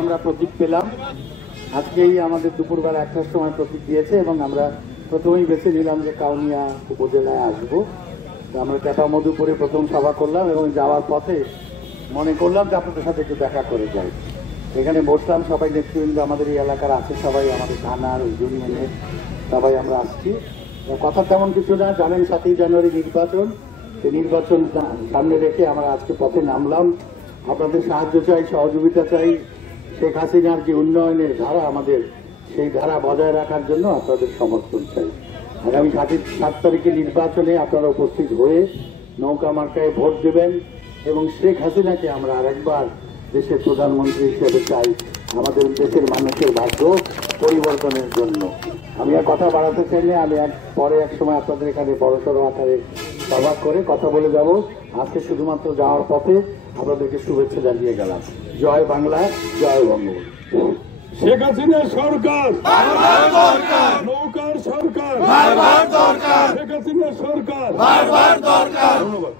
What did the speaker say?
আমরা প্রতীক পেলাম আজকেই আমাদের দুপুরবেলা 1টার সময় প্রতীক দিয়েছে এবং আমরা প্রথমেই বেছে নিলাম যে কাউনিয়া উপজেলায় আসবো। আমরা টেপা মধুপুরে প্রথম সভা করলাম এবং যাওয়ার পথে মনে করলাম যে আপনাদের সাথে একটু দেখা করে যাই। এখানে বসলাম, সবাই নেতৃবৃন্দ আমাদের এই এলাকার আছে, সবাই আমাদের থানার ইউনিয়নের সবাই আমরা আসছি। কথা তেমন কিছু না, জানেন 7ই জানুয়ারি নির্বাচন, সেই নির্বাচন সামনে রেখে আমরা আজকে পথে নামলাম। আপনাদের সাহায্য চাই, সহযোগিতা চাই। শেখ হাসিনার যে উন্নয়নের ধারা আমাদের, সেই ধারা বজায় রাখার জন্য আপনাদের সমর্থন চাই। আগামী 7 তারিখে নির্বাচনে আপনারা উপস্থিত হয়ে নৌকা মার্কায় ভোট দেবেন এবং শেখ হাসিনাকে আমরা আরেকবার দেশের প্রধানমন্ত্রী হিসেবে চাই, আমাদের দেশের মানুষের ভাগ্য পরিবর্তনের জন্য। আমি আর কথা বাড়াতে চাই না, আমি পরে এক সময় আপনাদের এখানে বড়সড় আকারে সভা করে কথা বলে যাব। আজকে শুধুমাত্র যাওয়ার পথে আপনাদেরকে শুভেচ্ছা জানিয়ে গেলাম। জয় বাংলা, জয় বঙ্গবন্ধু। শেখ হাসিনার সরকার, নৌকার সরকার, শেখ হাসিনার সরকার ধন্যবাদ।